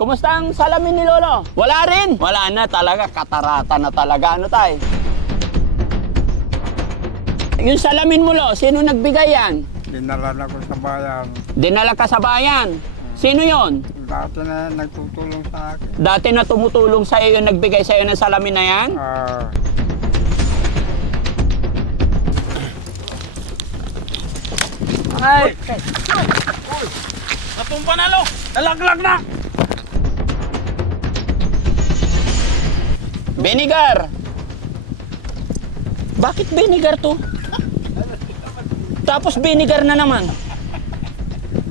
Kumusta ang salamin ni Lolo? Wala rin. Wala na talaga. Katarata na talaga. Ano tay? Yung salamin mo, Lo, sino nagbigay yan? Dinala na ko sa bayan. Dinala ka sa bayan. Sino yon? Dati na nagtutulong sa akin. Dati na tumutulong sa iyo, nagbigay sa iyo ng salamin na yan? Ay! Natumpa na, Lo! Nalaglag na! Vinegar! Bakit vinegar to? Tapos vinegar na naman.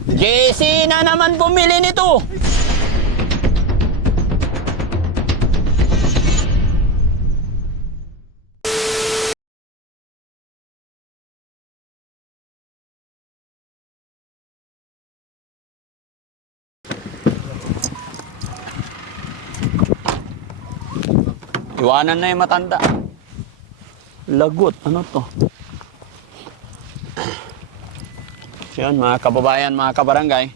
JC na naman bumili nito. Iwanan na yung matanda. Lagot. Ano to? Yun, mga kababayan, mga kabarangay.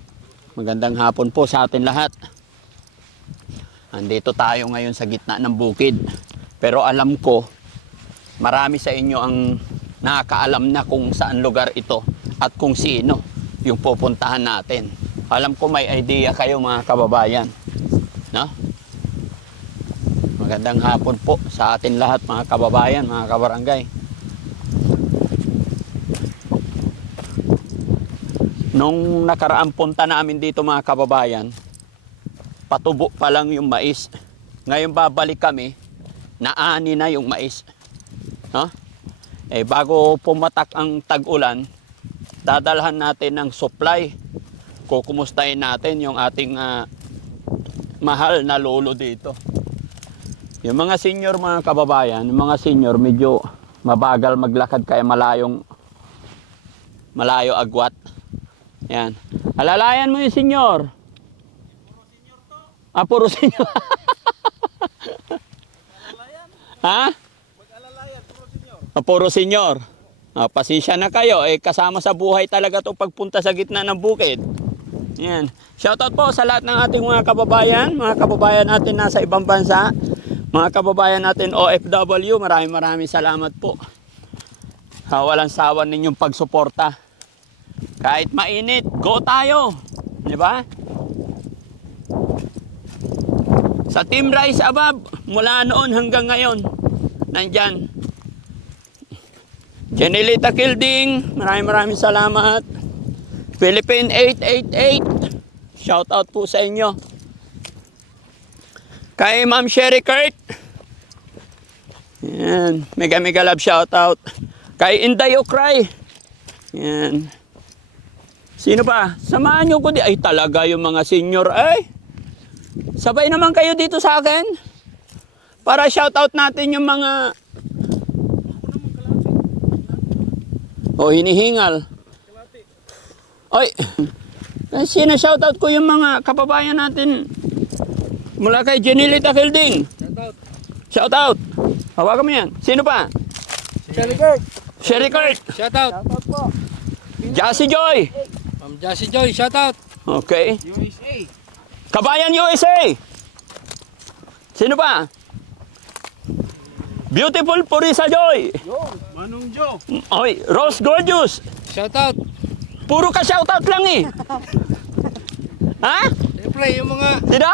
Magandang hapon po sa atin lahat. Andito tayo ngayon sa gitna ng bukid. Pero alam ko, marami sa inyo ang nakakaalam na kung saan lugar ito at kung sino yung pupuntahan natin. Alam ko may idea kayo mga kababayan. No? Magandang hapon po sa atin lahat mga kababayan, mga kabarangay. Nung nakaraang punta namin dito mga kababayan, patubo pa lang yung mais. Ngayon babalik kami, naani na yung mais. No? Bago pumatak ang tag-ulan, dadalhan natin ng supply. Kukumustahin natin yung ating mahal na lolo dito. Yung mga senior mga kababayan, yung mga senior medyo mabagal maglakad kaya malayo agwat. Yan. Alalayan mo yung senior. Puro senior to. Ah, puro senior. Ha? Mag-alalayan, puro senyor. Ah, puro senior. Ah, pasensya na kayo. Kasama sa buhay talaga itong pagpunta sa gitna ng bukid. Yan. Shoutout po sa lahat ng ating mga kababayan natin nasa ibang bansa. Mga kababayan natin OFW, maraming salamat po. Walang sawa ninyong pagsuporta. Kahit mainit, go tayo. Di ba? Sa Team Rise Above, mula noon hanggang ngayon, nandyan. Jenilita Kilding, maraming salamat. Philippine 888, shout out po sa inyo. Kay Ma'am Sherry Kurt, yan, mega love shout out. Kay Inday Okray, yan. Sino ba? Samahan nyo ko di. Ay talaga yung mga senior. Ay, sabay naman kayo dito sa akin. Para shoutout natin yung mga... O, hinihingal. Ay, sino shoutout ko yung mga kababayan natin. Mula kay Jenilita Fielding. Shoutout. Shoutout. Hawakan mo yan. Sino pa? Sherry Kurt. Sherry Kurt. Shoutout. Shoutout po. Jassy Joy. Ma'am Jassy Joy, shoutout. Okay. USA. Kabayan USA. Sino pa? Beautiful Purisa Joy. Manong Joe. Oy, Rose Gorgeous. Shoutout. Puro ka shoutout lang eh. Ha? Siyempre, yung mga Sino?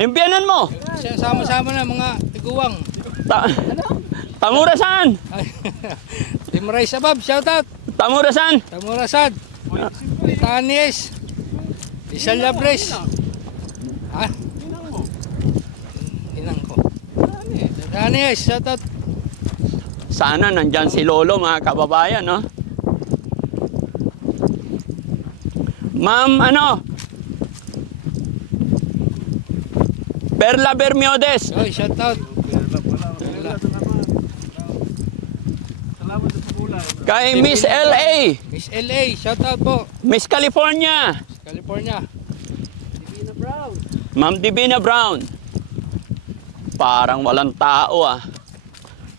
Yung biyanan mo. sama-sama na mga tiguwang. Tamurasan. Team Rise Above, shoutout. Tamurasan. Tamurasad. Tanis. Isang Lables. Ha? Inang ko. Tanis, shoutout. Sana nandyan si Lolo mga kababayan, no? Ma'am, Perla Bermiodes. Joy, shoutout. Kay Miss LA. Miss LA, shoutout po. Miss California. California. Ma'am Divina Brown. Parang walang tao ah.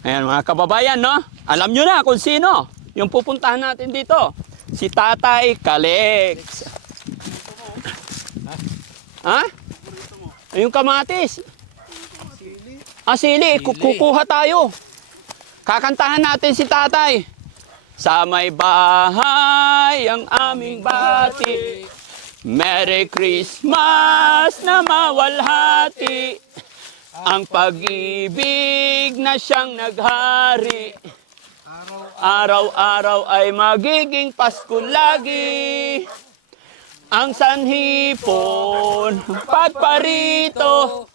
Ayan mga kababayan, no? Alam nyo na kung sino yung pupuntahan natin dito. Si Tatay Kalex. Ha? Yung kamatis. Ah, sili. Kukuha tayo. Kakantahan natin si tatay. Sa may bahay ang aming bati. Merry Christmas na mawalhati. Ang pag-ibig na siyang naghari. Araw-araw ay magiging Pasko lagi. Ang sanhi po ng pagparito,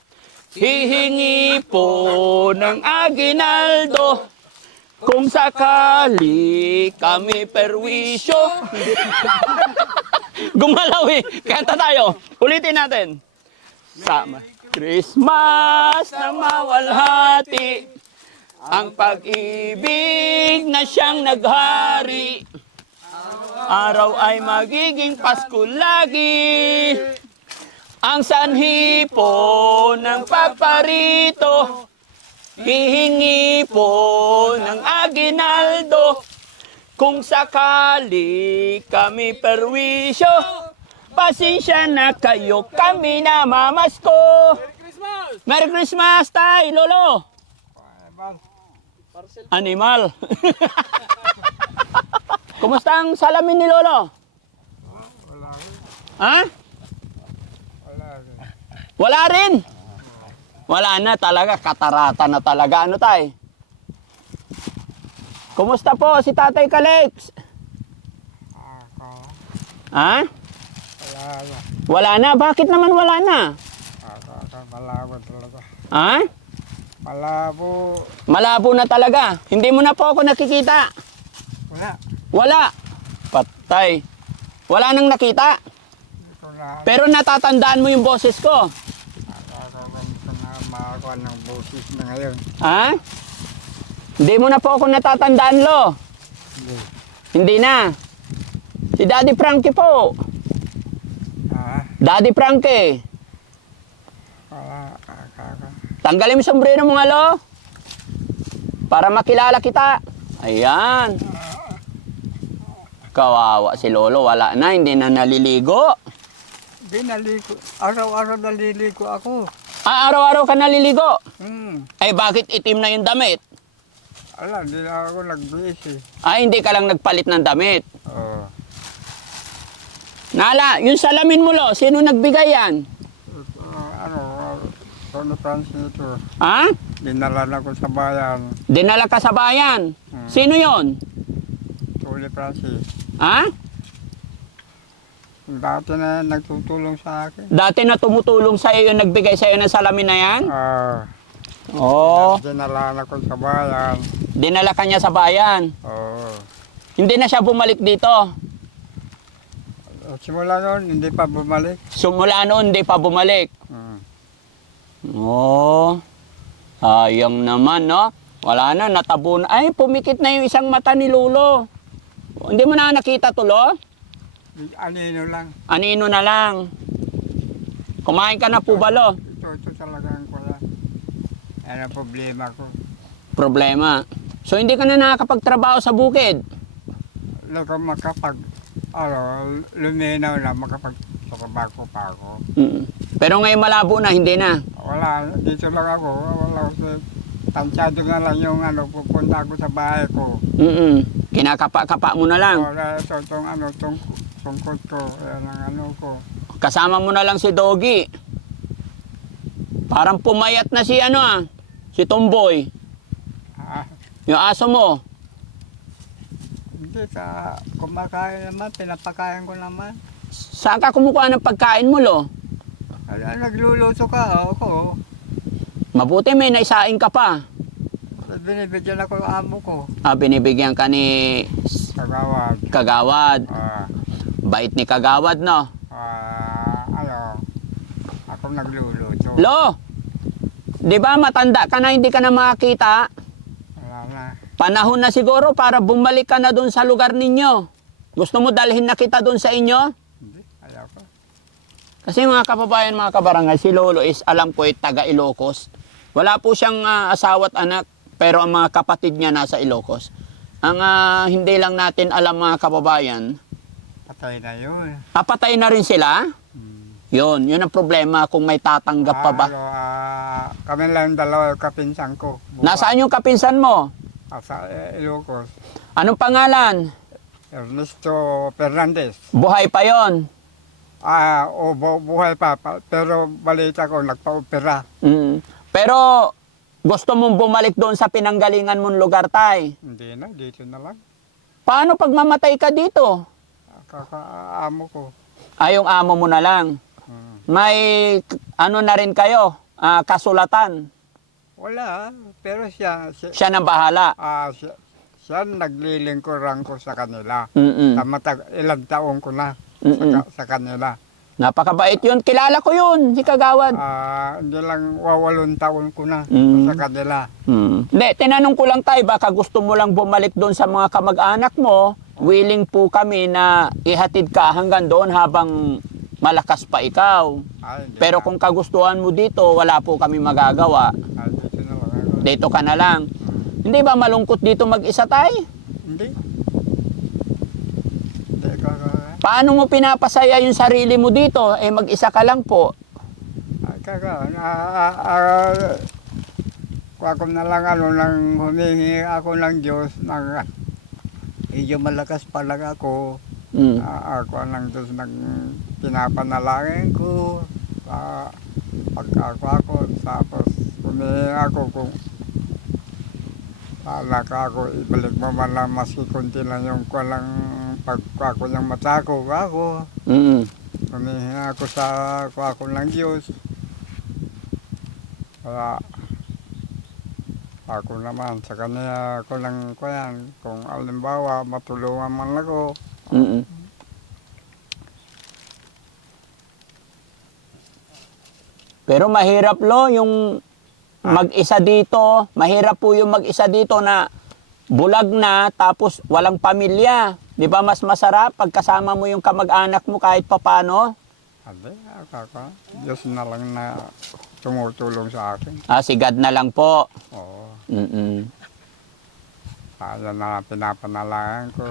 hihingi po ng aginaldo. Kung sakali kami perwisyo. Gumalaw eh. Kanta tayo. Ulitin natin. Sama. Christmas na mawalhati. Ang pag-ibig na siyang naghari. Araw ay magiging Pasko lagi. Ang sanhi po ng pagparito, hihingi po ng aginaldo. Kung sakali kami perwisyo, pasensya na kayo, kami na mamasko. Merry Christmas, tay, lolo. Animal. Kumusta ang salamin ni lolo? Wala rin. Ha? Wala rin. Wala rin. Wala na talaga, katarata na talaga. Ano tay? Kumusta po si Tatay Kalex? Ako. Ha? Wala na. Wala na? Bakit naman wala na? Ako. Malabo talaga. Ha? Malabo. Malabo na talaga. Hindi mo na po ako nakikita. Wala. Wala. Patay. Wala nang nakita. Ito na. Pero natatandaan mo yung boses ko. Ito na makakuha ng boses na ngayon. Ha? Hindi mo na po ako natatandaan, lo. Hindi. Hindi na. Si Daddy Frankie po. Daddy Frankie. Wala. Kaka. Tanggalin mo yung sombrero mo nga, lo. Para makilala kita. Ayan. Kawawa si lolo. Wala na. Hindi na naliligo. Hindi naligo. Araw-araw naliligo ako. Ah, araw-araw ka naliligo. Ay, bakit itim na yung damit? Ala, hindi na ako nagbihis eh. Ay, hindi ka lang nagpalit ng damit. Oo. Nala, yung salamin mo, lo. Sino nagbigay yan? Tono Francis ito. Ha? Dinala na ko sa bayan. Dinala ka sa bayan. Sino yon? Tuli Francis. Ha? Dati na nagtutulong sa akin. Dati na tumutulong sa iyo yung nagbigay sa iyo ng salamin na yan? Oo. Oo. Dinala na ko sa bayan. Dinala ka niya sa bayan. Oo. Hindi na siya bumalik dito. Simula noon, hindi pa bumalik. Sumula noon, hindi pa bumalik. Oo. Sayang naman, no? Wala na, natabo na. Ay, pumikit na yung isang mata ni Lolo. Hindi mo na nakita tulo? Anino lang. Anino na lang. Kumain ka na po ba, lo? Ito talagang kuya. Yan ang problema ko. Problema. So, hindi ka na nakakapagtrabaho sa bukid? Lalo luminaw na makapagtrabaho pa ako. Pero ngayon malabo na, hindi na. Wala, dito lang ako. Wala kasi tansyado na lang yung pupunta ako sa bahay ko. Kinakapa-kapa mo na lang. Wala, tungkot ko. Yan ang ko. Kasama mo na lang si Doggy. Parang pumayat na si si Tomboy. Yung aso mo. Hindi kumakain naman, pinapakain ko naman. Saan ka kumukuha ng pagkain mo, lo? Nagluluto ka, ako. Mabuti may naisaing ka pa. Binibigyan ako ng amo ko. Binibigyan ka ni Kagawad. Kagawad. Bait ni Kagawad, no? Ako nagluluto. Lo, di ba matanda ka na, hindi ka na makakita? Wala na. Panahon na siguro para bumalik ka na doon sa lugar ninyo. Gusto mo dalhin na kita doon sa inyo? Hindi, ayaw ko. Kasi mga kababayan, mga kabarangay, si Lolo is alam ko ay taga Ilocos. Wala po siyang asawa at anak, pero ang mga kapatid niya nasa Ilocos. Ang hindi lang natin alam mga kababayan, Patay na yun. patay na rin sila? Yun ang problema kung may tatanggap pa ba. Kami lang dalawa yung kapinsan ko. Nasaan yung kapinsan mo? Sa Ilocos. Anong pangalan? Ernesto Fernandez. Buhay pa yon. Buhay pa, pero balita ko, nagpa-opera. Pero gusto mong bumalik doon sa pinanggalingan mong lugar, tay? Hindi na, dito na lang. Paano pag mamatay ka dito? Kakaamo ko. Yung amo mo na lang. May ano na rin kayo, kasulatan. Wala, pero siya Siya nang bahala. siya naglilingkuran ko sa kanila. Mm-mm. Ilang taon ko na sa kanila. Napakabait yun. Kilala ko yun, si Kagawad. Hindi lang 8 taon ko na sa kanila. Hindi, tinanong ko lang tayo, baka gusto mo lang bumalik doon sa mga kamag-anak mo, willing po kami na ihatid ka hanggang doon habang malakas pa ikaw. Hindi Pero na. kung kagustuhan mo dito, wala po kami magagawa. Dito na lang ako. Dito ka na lang. Hindi ba malungkot dito mag-isa tay? Hindi. Hindi ka. Paano mo pinapasaya yung sarili mo dito? Mag-isa ka lang po. Ako na lang nang humingi ako ng Diyos ng medyo malakas pa lang ako. Ako ng Diyos ng pinapanalangin ko. Pagka ako, tapos humingi ako kung ako ibalik mo man lang maski kunti lang yung walang pagkako ng mata ko ako. Humingi ako sa ako ng Diyos. Kaya ako naman sa kanya ako lang kuyan kung alimbawa matulungan man ako. Pero mahirap yung mag-isa dito. Mahirap po yung mag-isa dito na bulag na tapos walang pamilya. Di ba mas masarap pagkasama mo yung kamag-anak mo kahit papano? Hindi, ako. Diyos na lang na tumutulong sa akin. Si God na lang po. Oo. Kaya na pinapanalangin ko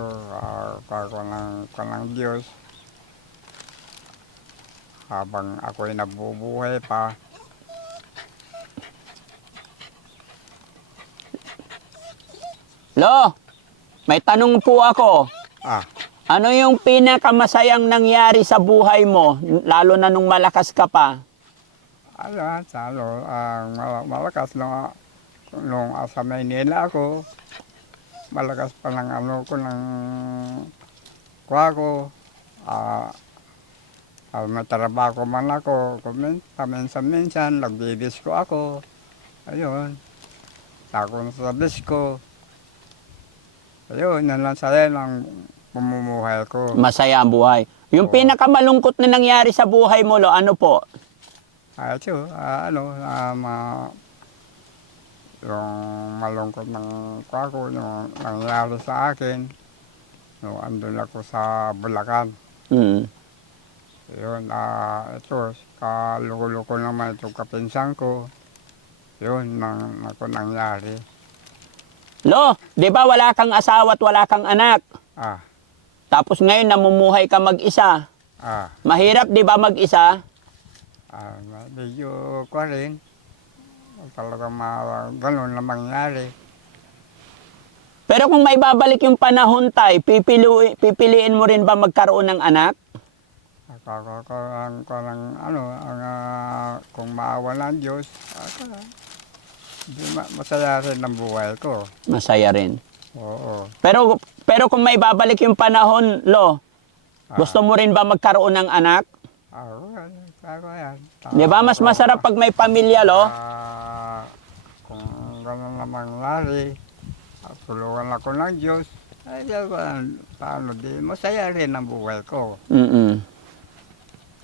ako ng Diyos. Habang ako'y nabubuhay pa. Lo, may tanong po ako. Ano yung pinakamasayang nangyari sa buhay mo, lalo na nung malakas ka pa? Malakas nung sa Maynila ako. Malakas pa ng ko. May trabaho man ako. Paminsan-minsan, nagdidisko ako. Ayun. Ako sa disko. Ayun, yan lang sa'yo ng pamumuhay ko. Masaya ang buhay. Yung pinakamalungkot na nangyari sa buhay mo, Lo, ano po? Yung malungkot ng kwako, yung nangyari sa akin. Nung andun ako sa Bulacan. Yun, ito, kaluko-luko naman itong kapinsan ko. Yun, ako nangyari. Lo, di ba wala kang asawa at wala kang anak? Tapos ngayon namumuhay ka mag-isa. Mahirap, di ba mag-isa? Medyo ko rin. Talagang ganun na mangyari. Pero kung may babalik yung panahon, tay, pipiliin mo rin ba magkaroon ng anak? Kung maawa ng Diyos, masaya rin ang buhay ko. Masaya rin. Oo. Pero kung may babalik yung panahon, Lo, gusto mo rin ba magkaroon ng anak? Yan. Di ba mas masarap pag may pamilya, Lo? Kung gano'n na mangyari, tulungan ako ng Diyos, masaya rin ang buhay ko.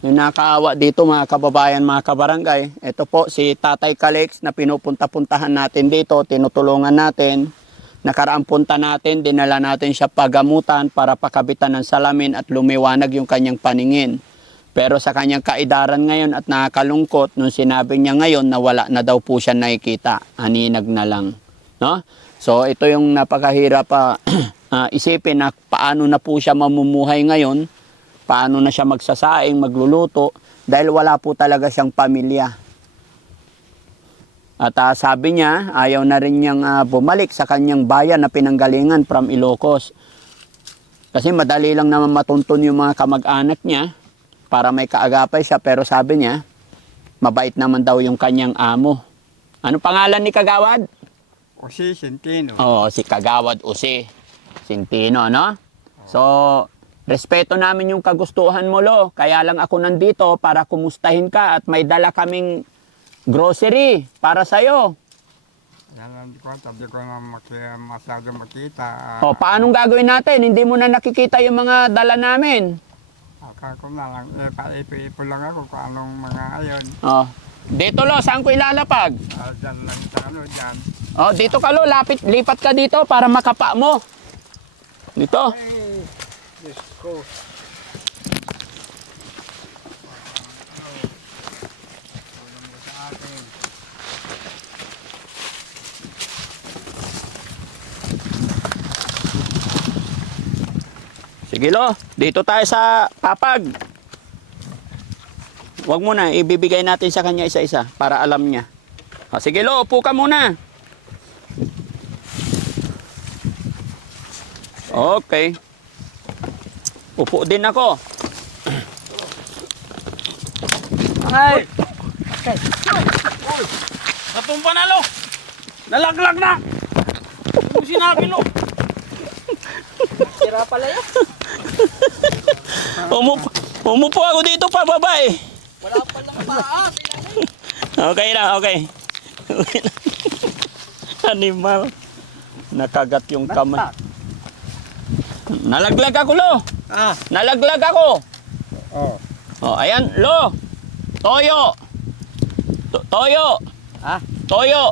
Yung nakaawa dito mga kababayan, mga kabarangay, ito po si Tatay Calix na pinupunta-puntahan natin dito, tinutulungan natin. Nakaraang punta natin, dinala natin siya pagamutan para pakabitan ng salamin at lumiwanag yung kanyang paningin. Pero sa kanyang kaedaran ngayon at nakakalungkot, nung sinabi niya ngayon na wala na daw po siya nakikita, aninag na lang. No? So ito yung napakahirap isipin na paano na po siya mamumuhay ngayon, paano na siya magsasaing, magluluto, dahil wala po talaga siyang pamilya. At sabi niya, ayaw na rin niyang bumalik sa kanyang bayan na pinanggalingan from Ilocos. Kasi madali lang naman matuntun yung mga kamag-anak niya para may kaagapay siya. Pero sabi niya, mabait naman daw yung kanyang amo. Ano pangalan ni Kagawad? Jose Centeno. Oo, si Kagawad Jose Centeno, no? So, respeto namin yung kagustuhan mo, Lo. Kaya lang ako nandito para kumustahin ka at may dala kaming grocery para sa'yo. Yan ko, sabi ko na masyado makita. O, paanong gagawin natin? Hindi mo na nakikita yung mga dala namin. Akala ko na lang, paipo-ipo lang ako kung anong mga ayon. O, dito, Lo, saan ko ilalapag? Dyan lang sa ano, dyan. O, dito ka, Lo, lipat ka dito para makapa mo. Dito. Ay, Diyos ko. Tulong mo sa akin. Sige, Lo, dito tayo sa papag. Huwag muna, ibibigay natin sa kanya isa-isa para alam niya. O, sige, Lo, upo ka muna. Okay. Upo din ako. Ay! Natumpa na, Lo. Nalaglag na. Ano sinabi, Lo? Sira pala yan. Umupo ako dito pa, babae. Wala palang paa. Okay na, okay. Animal. Nakagat yung kamay. Nalaglag ako, Lo. Nalaglag ako. Oh. Oh, ayan, Lo. Toyo. Toyo. Toyo.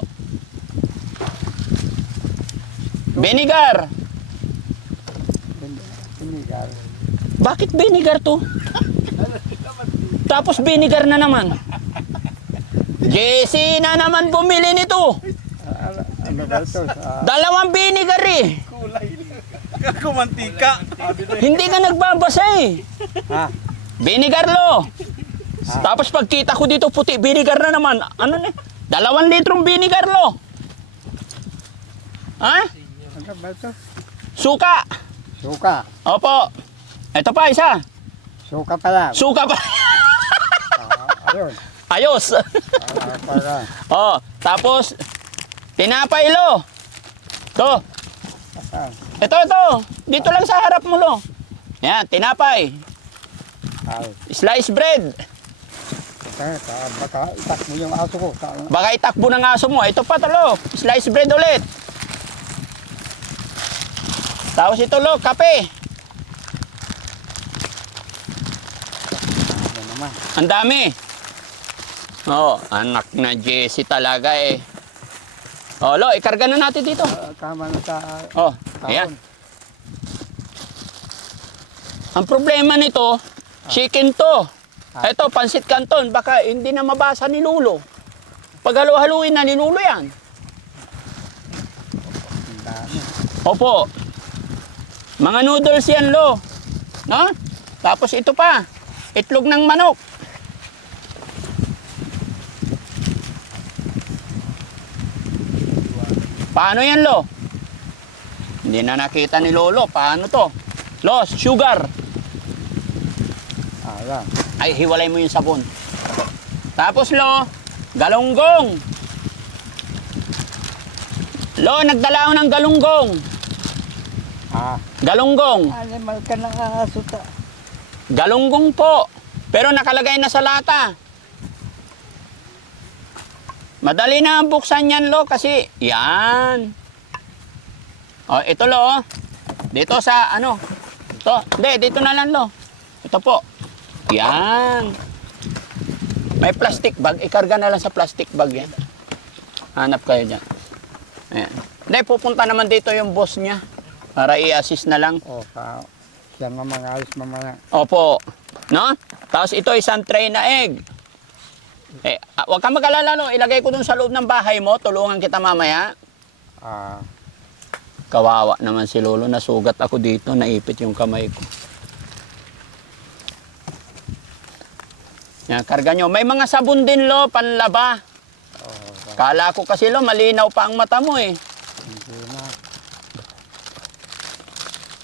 Vinegar. Sinigal. Bakit vinegar to? Tapos vinegar na naman. Jesse na naman bumili nito. Ano ba ito? Dalawang vinegar eh. Kumantika. Hindi ka nagbabasa eh. Ha? Vinegar, Lo. Tapos pagkita ko dito puti, vinegar na naman. Ano na? 2 litrong vinegar, Lo. Ha? Ano ba ito? Suka. Suka. Opo. Ito pa isa. Suka pala. Suka pa. Ayun. Ayos. Para. Oh, tapos tinapay, Lo. To. Ito. Dito lang sa harap mo, Lo. Yan, tinapay. Ay. Slice bread. Baka itak mo yung aso ko. Baka itakbo ng aso mo. Ito pa, to, Lo. Slice bread ulit. Tapos ito, Lo, kape. Ano naman. Ang dami. Oh, anak na Jessie talaga eh. Oh, Lo, ikarga na natin dito. Tama na sa Oh, ayan. Ang problema nito, chicken to. Ito, pansit canton. Baka hindi na mabasa ni Lulo. Pag halu-haluin na ni Lulo yan. ang dami. Opo. Mga noodles yan, Lo. No? Tapos ito pa, itlog ng manok. Paano yan, Lo? Hindi na nakita ni Lolo. Paano to? Lo, sugar. Ayan. Ay, hiwalay mo yung sabon. Tapos, Lo, galunggong. Lo, nagdala ako ng galunggong. Galunggong. Animal ka ng aso ta. Galunggong po. Pero nakalagay na sa lata. Madali na buksan yan, Lo, kasi yan. O, ito, Lo. Dito sa, ano. Ito. Hindi, dito na lang, Lo. Ito po. Yan. May plastic bag. Ikarga na lang sa plastic bag yan. Hanap kayo dyan. Ayan. Hindi, pupunta naman dito yung boss niya. Para i-assist na lang. O, siya na mga ayos mamaya. Opo. No? Tapos ito isang tray na egg. Huwag kang mag-alala, Lo. Ilagay ko dun sa loob ng bahay mo. Tulungan kita mamaya. Kawawa naman si Lolo. Nasugat ako dito. Naipit yung kamay ko. Yan, karga nyo. May mga sabon din, lo, panlaba. Kala ko kasi, lo, malinaw pa ang mata mo, eh. Hindi na.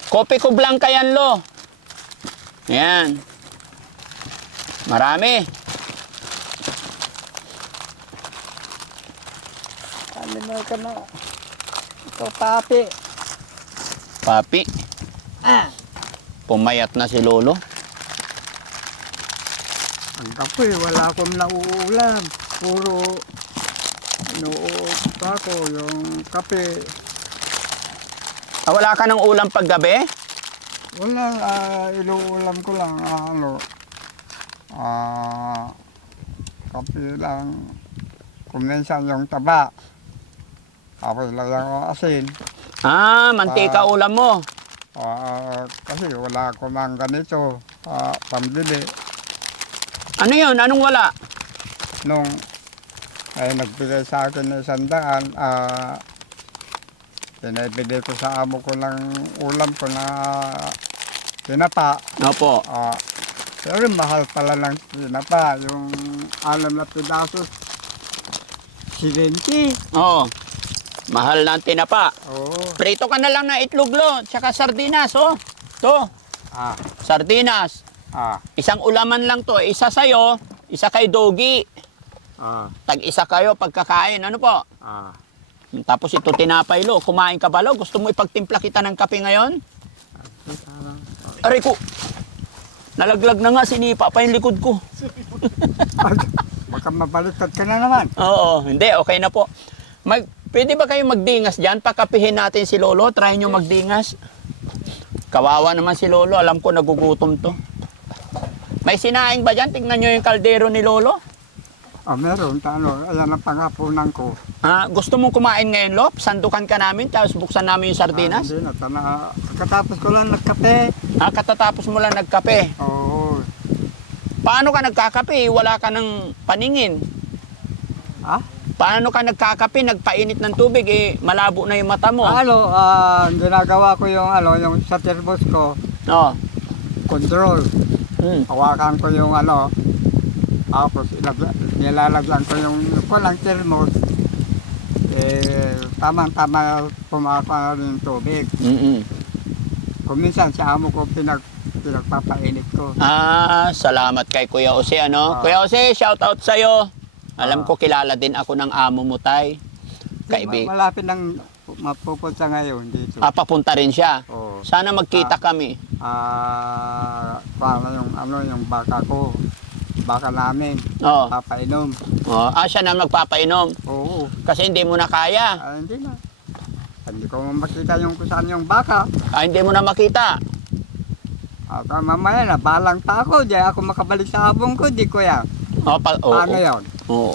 Kopi ko blanca yan, lo. Yan. Marami. Ano na ka na? Ito, papi. Papi. Pumayat na si lolo. Ang kapoy, wala akong nauulam. Puro inuuot ako yung kape. Ah, wala ka ng ulam paggabi? Wala, inuulam ko lang, kape lang. Kung minsan yung taba. Tapos lang ako asin. Ah, mantika ulam mo. Kasi wala ko mang ganito, pambili. Ano yun? Anong wala? Nung nagbigay sa akin ng 100, pinabili ko sa amo ko ng ulam ko na tinapa. Opo. Pero mahal pala ng tinapa, yung 6 na pidasos. 70. Oo. Mahal na ang tinapa. Oo. Prito ka na lang na itlog, lo. Tsaka sardinas, oh. To. Ah, Sardinas. ah, Isang ulaman lang to. Isa sa'yo, isa kay Dogi. ah, Tag-isa kayo pagkakain. Ano po? ah. Tapos ito tinapay, lo. Kumain ka ba, lo? Gusto mo ipagtimpla kita ng kape ngayon? Aray ko. Nalaglag na nga, sinipa pa yung likod ko. Baka mabaliktad ka na naman. Oo, hindi, okay na po. Pwede ba kayo magdingas dyan? Pakapihin natin si Lolo, try nyo magdingas. Kawawa naman si Lolo, alam ko nagugutom to. May sinaing ba dyan? Tingnan nyo yung kaldero ni Lolo. Meron, ayan ang panghapunan ko. Gusto mong kumain ngayon, Lo? Sandukan ka namin, tapos buksan namin yung sardinas? Hindi na, katapos ko lang nagkape. Katatapos mo lang nagkape. Oo. Paano ka nagkakape? Wala ka ng paningin. Ah? Paano ka nagkakape? Nagpainit ng tubig, malabo na yung mata mo. Ginagawa ko yung sa terbos ko, Oo. control. Hawakan ko yung tapos nilalagyan ko yung kulang termos. Tamang-tama pumapa rin yung tubig. Kung minsan sa amo ko pinagpapainit ko. Salamat kay Kuya Jose, ano? Kuya Jose, shout out sa'yo. Alam ko kilala din ako ng amo mo, tay. Kaibig. Malapit nang mapupunta ngayon dito. Papunta rin siya. Oo. Sana magkita kami. Paano yung baka ko. Baka namin. Oo. Papainom. Siya na magpapainom. Oo. Kasi hindi mo na kaya. Hindi na. Hindi ko makita yung kung saan yung baka. Hindi mo na makita. Mamaya na, balang pa ako. Di ako makabalik sa abong ko. Di ko yan. Paano yun? Oo.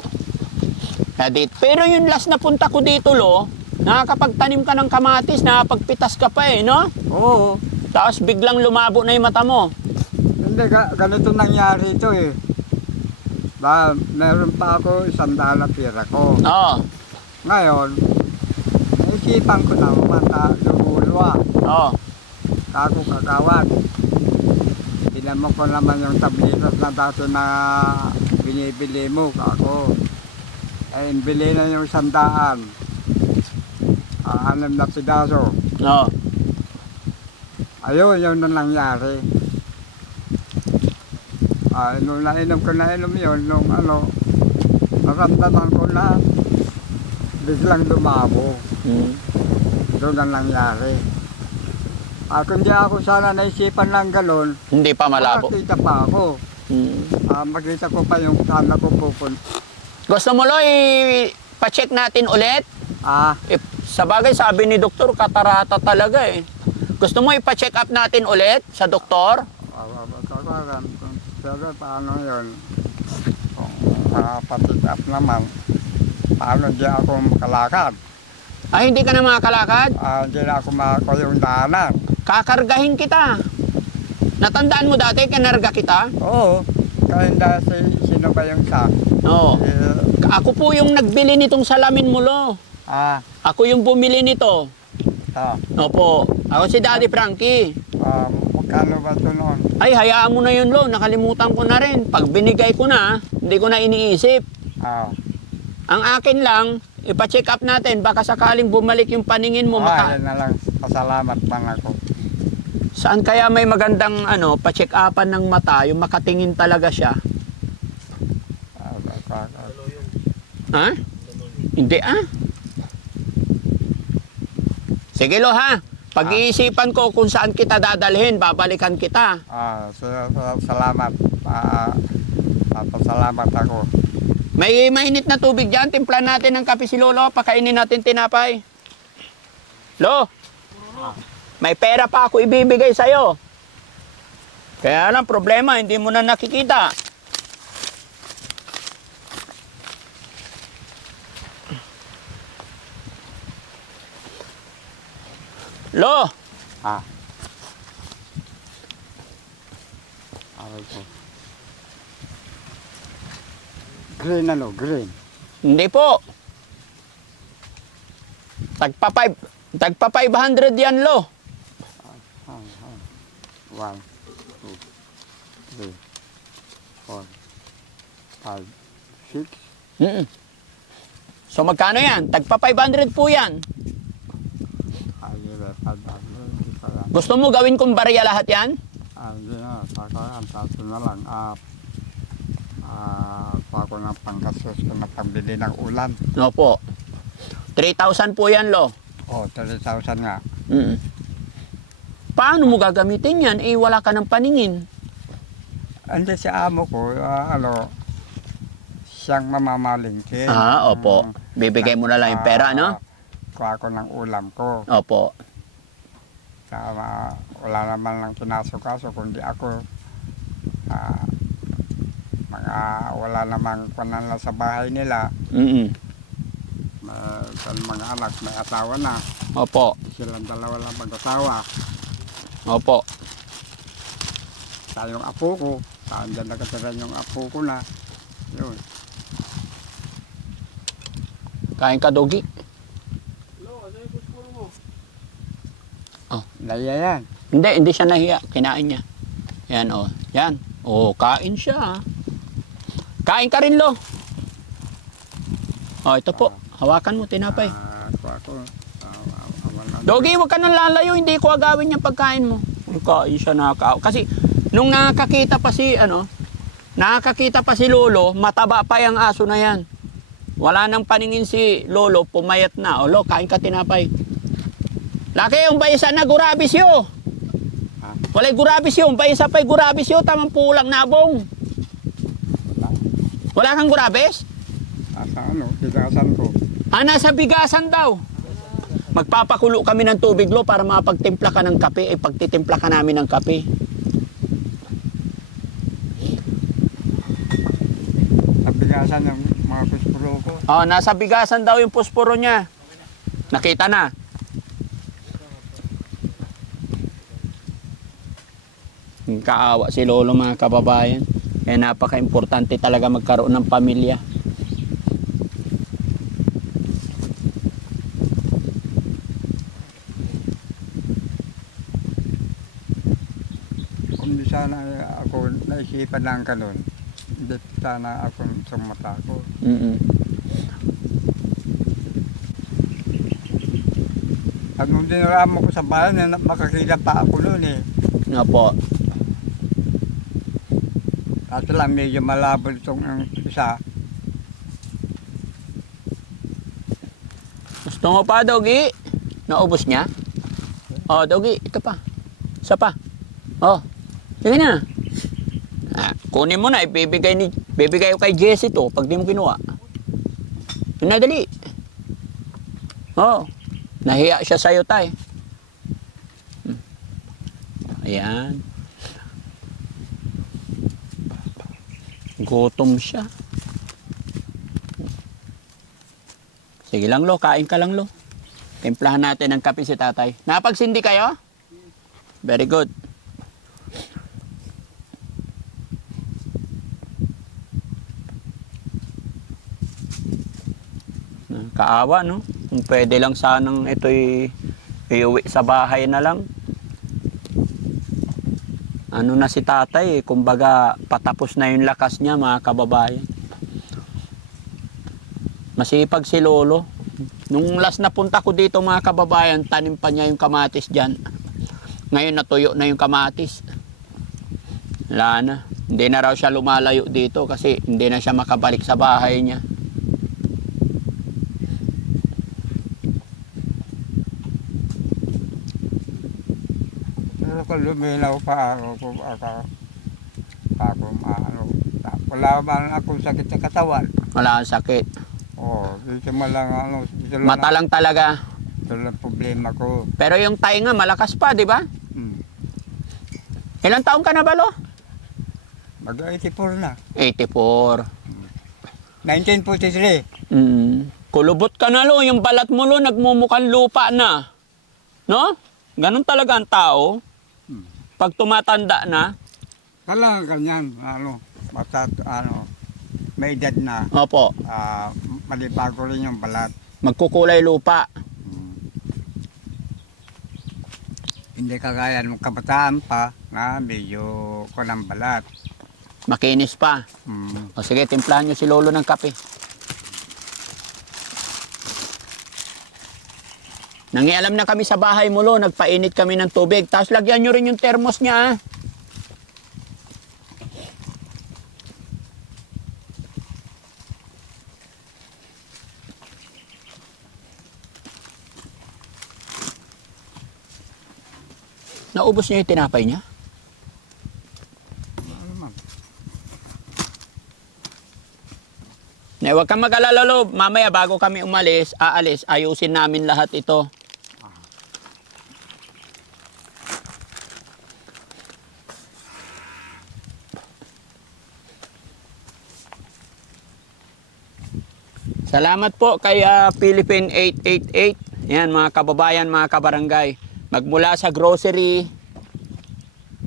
Pero yung last na punta ko dito, Lo, nakakapagtanim ka ng kamatis, nakakapagpitas ka pa no? Oo. Tapos biglang lumabo na yung mata mo. Hindi, ganito nangyari ito eh. Meron pa ako 100 na pira ko. Oo. Ngayon, naisipan ko na mata lumuluwa. Oo. Kako kagawad. Tinamok ko naman yung tabletas na dati na binibili mo, kako. Bili na yung 100. 6 na pidaso. Oo. Ayun, yun na nangyari. Nung nainom yun, naramdaman ko na biglang lumabo. Doon na nangyari. Kung di ako sana naisipan ng galon, Hindi pa malabo. makakita pa ako. Makita ko pa yung saan ako pupunta. Gusto mo, Lo, pa-check natin ulit? Sa bagay, sabi ni doktor, katarata talaga eh. Gusto mo ipa-check up natin ulit sa doktor? Pero paano yun? Kung mapatik up naman, paano di ako makalakad? Hindi ka na makakalakad? Hindi na ako makakuha yung daanan. Kakargahin kita. Natandaan mo dati, kinarga kita? Oo. Kaya hindi sino ba yung sa? Oo. Ako po yung nagbili nitong salamin mo, Lo. Ako yung bumili nito. Opo. Ako si Daddy Frankie. magkano ba ito noon? Ay, hayaan mo na yun, Lo. Nakalimutan ko na rin. Pag binigay ko na, hindi ko na iniisip. Ah, Ang akin lang, ipa-check up natin. Baka sakaling bumalik yung paningin mo. yan na lang. Pasalamat man ako. Saan kaya may magandang pa-check upan ng mata, yung makatingin talaga siya? Ha? Hindi Sige, Lo, ha? Pag-iisipan ko kung saan kita dadalhin, babalikan kita. Salamat. Pasalamat ako. May mainit na tubig dyan. Timplan natin ng kape si Lolo. Pakainin natin tinapay. Lo, may pera pa ako ibibigay sa'yo. Kaya lang problema, hindi mo na nakikita. Lo, Green green. hindi po. Tagpa 500 yan, Lo. 1, 2, 3, 4, 5, 6. Mm-mm. So magkano yan? Tagpa 500 po yan. Gusto mo gawin kong barya lahat yan? Hindi na, saka taso na lang. Ako ng pangkasos ko na pambili ng ulam. No po. 3,000 po yan, Lo. 3,000 nga. Mm. Paano mo gagamitin yan? Eh, wala ka ng paningin. Hindi si amo ko, siyang mamamalingkin. Opo. Bibigay mo na lang yung pera, no? Kuha ko ng ulam ko. Opo. Wala naman lang kinasukaso, kundi ako, wala namang panala sa bahay nila. Mm-mm. Mga anak, may asawa na. Opo. Silang dalawa lang mag-asawa. Opo. Tayong apo ko, dyan nakatira yung apo ko na. Yun. Kain ka, Dogi. Naya yan. Hindi siya nahiya. Kinain niya. Yan, Yan. Kain siya. Kain ka rin, Lo. Ito po. Hawakan mo, tinapay. Dogi, huwag ka nang lalayo. Hindi ko agawin yung pagkain mo. Kain siya, nakakaaw. Kasi, nung nakakita pa si Lolo, mataba pa yung aso na yan. Wala nang paningin si Lolo, pumayat na. Lo, kain ka tinapay. Laki yung bayisa na gurabis yo. Walay gurabis yo. Bayisa pa'y gurabis yo. Tamang pulang nabong. Wala kang gurabis? Bigasan ko. Nasa bigasan daw. Magpapakulo kami ng tubig, Lo, para mapagtimpla ka ng kape. Pagtitimpla ka namin ng kape. Bigasan ng mga puspuro ko. Nasa bigasan daw yung posporo niya. Nakita na. Kaawa si Lolo, mga kababayan. Kaya napaka-importante talaga magkaroon ng pamilya. Kung di sana ako naisipan ng ganun, hindi sana ako sumata ko. Mm-mm. At nung dinarama ko sa bayan, makakita pa ako noon eh. Nga po. Kaso lang medyo malabo itong isa. Gusto mo pa, Dogi? Naubos niya? Dogi, ito pa. Isa pa. Sige na. Kunin mo na, bibigay ko kay Jessie to pag di mo kinuha. Yun na, dali. Nahiya siya sa'yo, tay. Ayan. Gutom siya. Sige lang, Lo. Kain ka lang, Lo. Timplahan natin ng kape si tatay. Napagsindi kayo? Very good. Kaawa, no? Kung pwede lang sanang ito'y iuwi sa bahay na lang. ano na si tatay eh, kumbaga patapos na yung lakas niya mga kababayan. Masipag si lolo. Nung last na punta ko dito mga kababayan, tanim pa niya yung kamatis dyan. Ngayon natuyo na yung kamatis. Wala na. Hindi na raw siya lumalayo dito kasi hindi na siya makabalik sa bahay niya. Pero kung lumilaw pa ako, wala man akong sakit sa katawan. Wala kang sakit. Dito mo lang, Mata lang talaga. ito lang problema ko. Pero yung tainga malakas pa, di ba? Hmm. Ilang taon ka na ba, lo? Mag-84 na. 84. 1943. Kulubot ka na, lo. Yung balat mo, lo, nagmumukhang lupa na. No? Ganun talaga ang tao. Pag tumatanda na. Kailangan ganyan, basta, may edad na, Opo. malibago rin yung balat. Magkukulay lupa. Hindi kagaya ng kabataan pa na medyo kunang balat. Makinis pa. O sige, timplahan nyo si lolo ng kape. Nangialam na kami sa bahay mo, lo. Nagpainit kami ng tubig. Tapos lagyan nyo rin yung thermos niya, ah. Naubos niya yung tinapay niya? Huwag kang mag-alala, lo. Mamaya bago kami aalis, ayusin namin lahat ito. Salamat po kay Philippine 888. Yan mga kababayan, mga kabarangay. Magmula sa grocery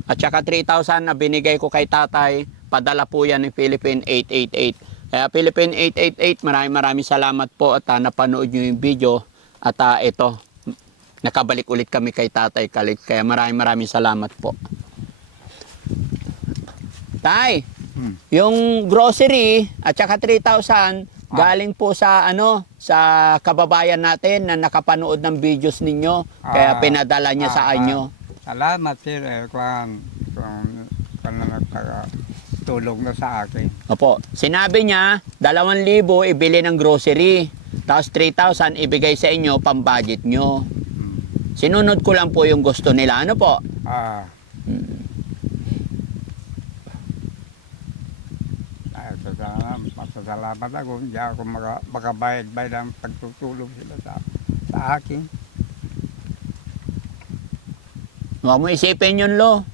at saka 3,000 na binigay ko kay tatay, padala po yan ng Philippine 888. Kaya Philippine 888, maraming salamat po at napanood nyo yung video. At ito, nakabalik ulit kami kay tatay Kalit. Kaya maraming salamat po. Tay, yung grocery at saka 3,000, galing po sa sa kababayan natin na nakapanood ng videos ninyo. Kaya pinadala niya sa inyo. Salamat sir, kung tulong na sa akin. Opo. Sinabi niya, 2,000 ibili ng grocery. Tapos 3,000 ibigay sa inyo, pang-budget nyo. Sinunod ko lang po yung gusto nila. Ano po? Masasalamat ako. Hindi ako makabayad-bayad ng pagtutulong sila sa akin. Huwag mo isipin yun, lo.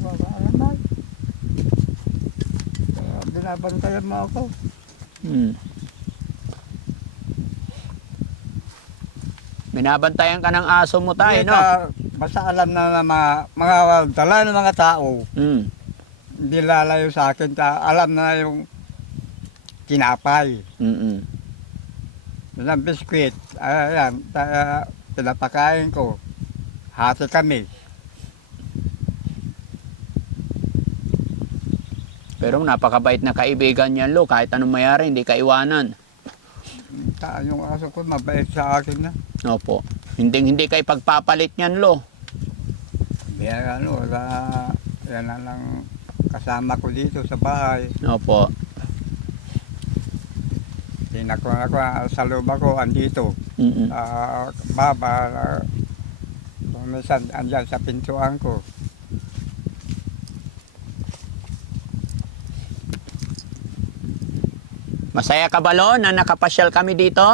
Salamat. Binabantayan mo ako. Binabantayan ka ng aso mo tayo, no? Basta alam na mga dala ng mga tao. Hindi lalayo sa akin. Alam na yung tinapay. Yung biskwit. Ayan, pinapakain ko. Hati kami. Pero napakabait na kaibigan yan, lo. Kahit anong mayari, hindi ka iwanan. Yung aso ko, mabait sa akin na. Opo. Hindi kayo pagpapalit niyan, lo. Yan na lang kasama ko dito sa bahay. Opo. Sa loob ako, andito. Baba, minsan andyan sa pintuan ko. Masaya ka ba, lo, na nakapasyal kami dito?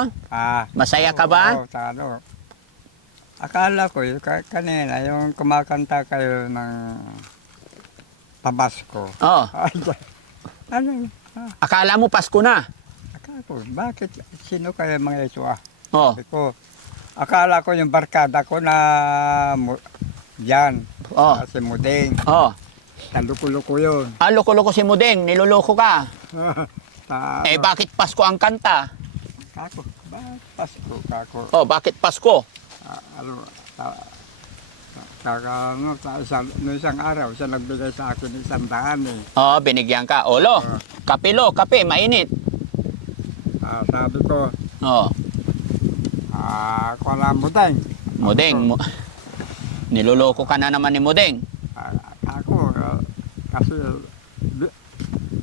Masaya ka ba? Oo, akala ko, kanina, yung kumakanta kayo ng Pabasko. Oo. Ano? Akala mo Pasko na? Akala ko, bakit? Sino kayo mga ito? Oo. Sabi ko, akala ko yung barkada ko na dyan. Oo. Si Mudeng. Oo. Taluko-luko yun. Loko-loko si Mudeng, niloloko ka. Bakit Pasko ang kanta? Kako, bakit Pasko? Kako. Bakit Pasko? Noong isang araw, siya nagbigay sa akin 100 eh. Oo, binigyan ka. Olo, Oo. kape lo, kape, mainit. Sabi ko, Oo, wala mo din. Mudeng. Niloloko ka na naman ni Mudeng. Ako, kasi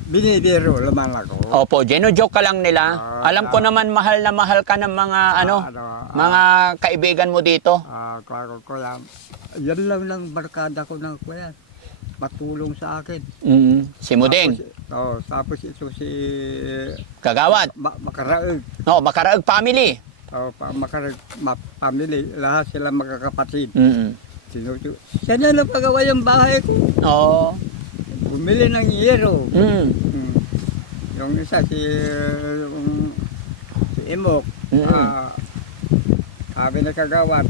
binibiro naman ako. Opo, gino-joke ka lang nila. Alam ko naman mahal na mahal ka ng mga mga kaibigan mo dito. Ko yan lang ng barkada ko ng kuya. Matulong sa akin. Si Mudeng, Tapos ito si Kagawad. Makaraeg. No, Makaraeg family. Makaraeg family. Lahat sila magkakapatid. Mm. Sana na pagawa yung bahay ko. Oo. Bumili ng yero. Mm. Yung isa si Imok. Sabi na Kagawad.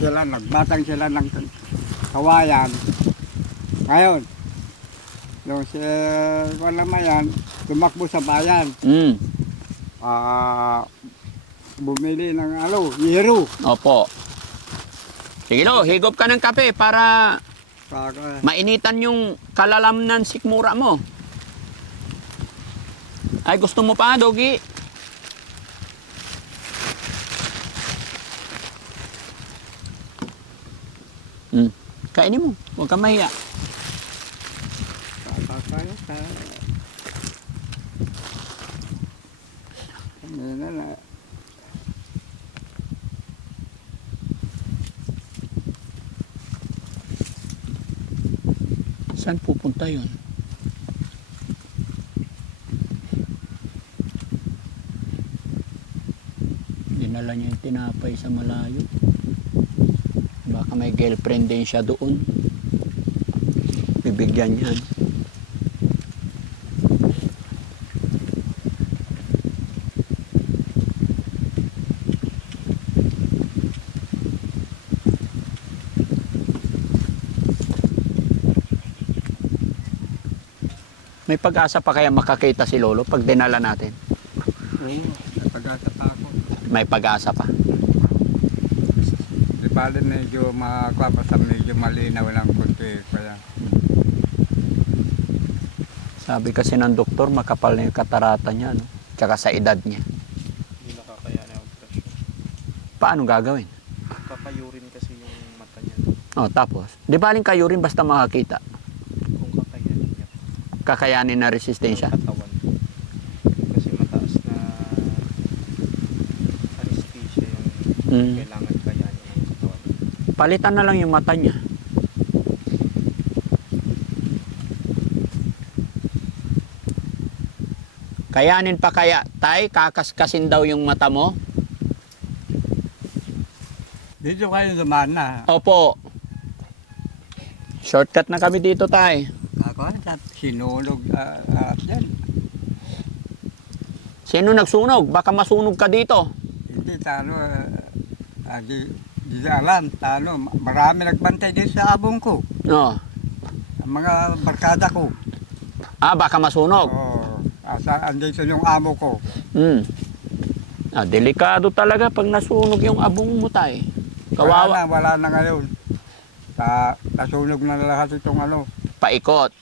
Sila nagbatang sila ng kawayan. Ngayon, yung si Walamayan, tumakbo sa bayan. Mm. Bumili ng yero. Opo. Sige lo, higop ka ng kape para mainitan yung kalalamnan sikmura mo. Ay, gusto mo pa, Dogi? Kainin mo. Huwag kang mahiya. Saan pupunta yun? Dinala niya yung tinapay sa malayo. Baka may girlfriend din siya doon. Bibigyan yan. May pag-asa pa kaya makakita si Lolo pag dinala natin? Pag-asa pa ako. May pag-asa pa. Di bali medyo sa medyo malinaw lang kunti. Kaya Sabi kasi ng doktor, makapal na yung katarata niya, no? Tsaka sa edad niya. Hindi nakakayanan ang operasyon. Paano gagawin? Kakayurin kasi yung mata niya. Oh, tapos, di baling kayo rin basta makakita. Kung kakayanin niya. Kakayanin na resistensya. Ang katawan. Kasi mataas na anesthesia yung kailangan kayanin ng katawan. Palitan na lang yung mata niya. Kayanin pa kaya, tay, kakaskasin daw yung mata mo? dito kayo dumaan na. Opo. Shortcut na kami dito, tay. Ako, sinulog yan. Sino nagsunog? Baka masunog ka dito. Hindi, di alam, marami nagbantay din sa abong ko. No. Ang mga barkada ko. Ah, baka masunog. Andito yung amo ko. Delikado talaga pag nasunog yung abong mo, tay. Kawawa. Wala na ngayon. Nasunog na lahat itong Paikot.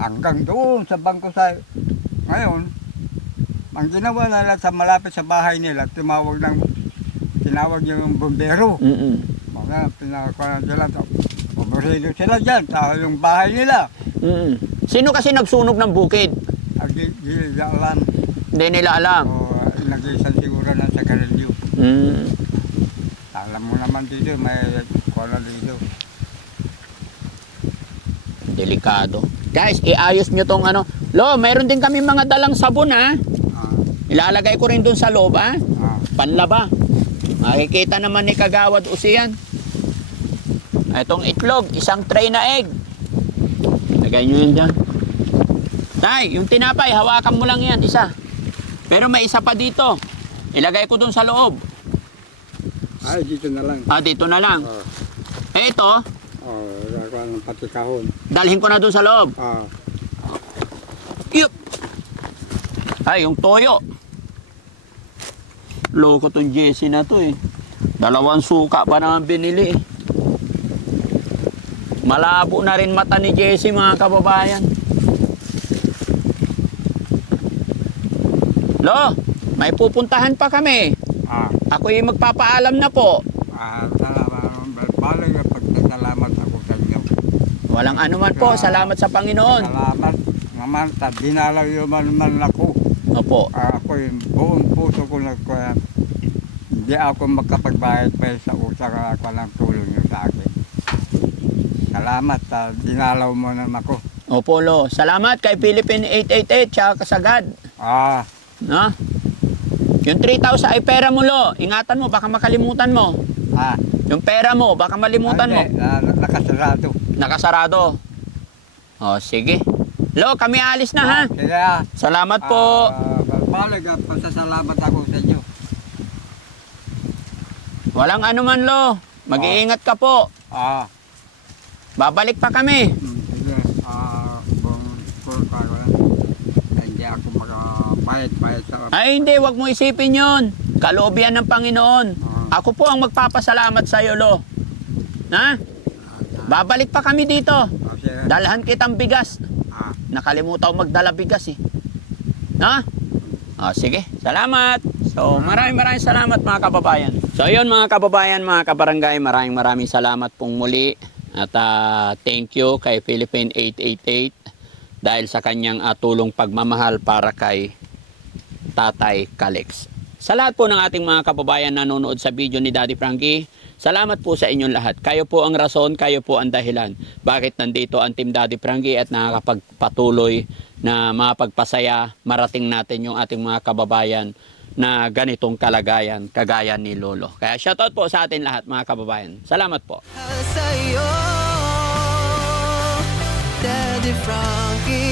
hanggang doon sa bangko sa... Ngayon, ang ginawa nila sa malapit sa bahay nila, tinawag yung bombero. Mga pinakakuha nila, bumarilo sila dyan sa yung bahay nila. Sino kasi nagsunog ng bukid? Di alam. Hindi nila alam. Nag-iisang siguro na sa karilyo. Alam mo naman dito, may kola dito. Delikado. Guys, iayos nyo tong Lo, mayroon din kami mga dalang sabon, ha? Ilalagay ko rin dun sa loob, ha? Panlaba. Makikita naman ni Kagawad Usian. Itong itlog, isang tray na egg. Lagay nyo yun dyan. Tay, yung tinapay, hawakan mo lang yan, isa. Pero may isa pa dito. Ilagay ko dun sa loob. Ay, dito na lang. Dito na lang. Ito, Ng pati kahon. dalhin ko na dun sa loob. Yup! Ay, yung toyo. Loko tong Jesse na to, eh. 2 suka pa naman binili. Malabo na rin mata ni Jesse, mga kababayan. Lo, may pupuntahan pa kami. Ako yung magpapaalam na po. Salamat. Balik na pagkasalamat ako sa inyo. Walang anuman po, salamat sa Panginoon. Salamat naman sa dinalaw yung man ako. Opo. Ako yung buong puso ko nagkuhan. Hindi ako makapagbayad pa sa usang ako ng tulong nyo sa akin. Salamat sa dinalaw mo naman ako. Opo, Lo. Salamat kay Philippine 888 tsaka kasagad. No? Yung 3,000 ay pera mo, Lo. Ingatan mo, baka makalimutan mo. Yung pera mo, baka malimutan mo. Nakasarado. Nakasarado. O, sige. Lo, kami alis na, ha? Kaya, Salamat po. balik na pasasalamat ako sa inyo. Walang anuman, Lo. Mag-iingat ka po. Babalik pa kami. Sige, kung hindi ako makabayad sa... Ay, hindi. Wag mo isipin yon. Kaloob yan ng Panginoon. Ako po ang magpapasalamat sa iyo, Lo. Ha? Babalik pa kami dito. Sige. Dalhan kitang bigas. Nakalimutan ko magdala bigas, eh. Ha? Sige. Salamat. So, maraming salamat, mga kababayan. So, yun, mga kababayan, mga kabarangay, maraming salamat pong muli. At thank you kay Philippine 888 dahil sa kanyang tulong pagmamahal para kay Tatay Calix. Sa lahat po ng ating mga kababayan na nanonood sa video ni Daddy Frankie, salamat po sa inyong lahat. Kayo po ang rason, kayo po ang dahilan. Bakit nandito ang Team Daddy Frankie at nakakapagpatuloy na mapagpasaya, marating natin yung ating mga kababayan na ganitong kalagayan, kagaya ni Lolo. Kaya shoutout po sa atin lahat, mga kababayan. Salamat po. Sa'yo, Daddy Frankie.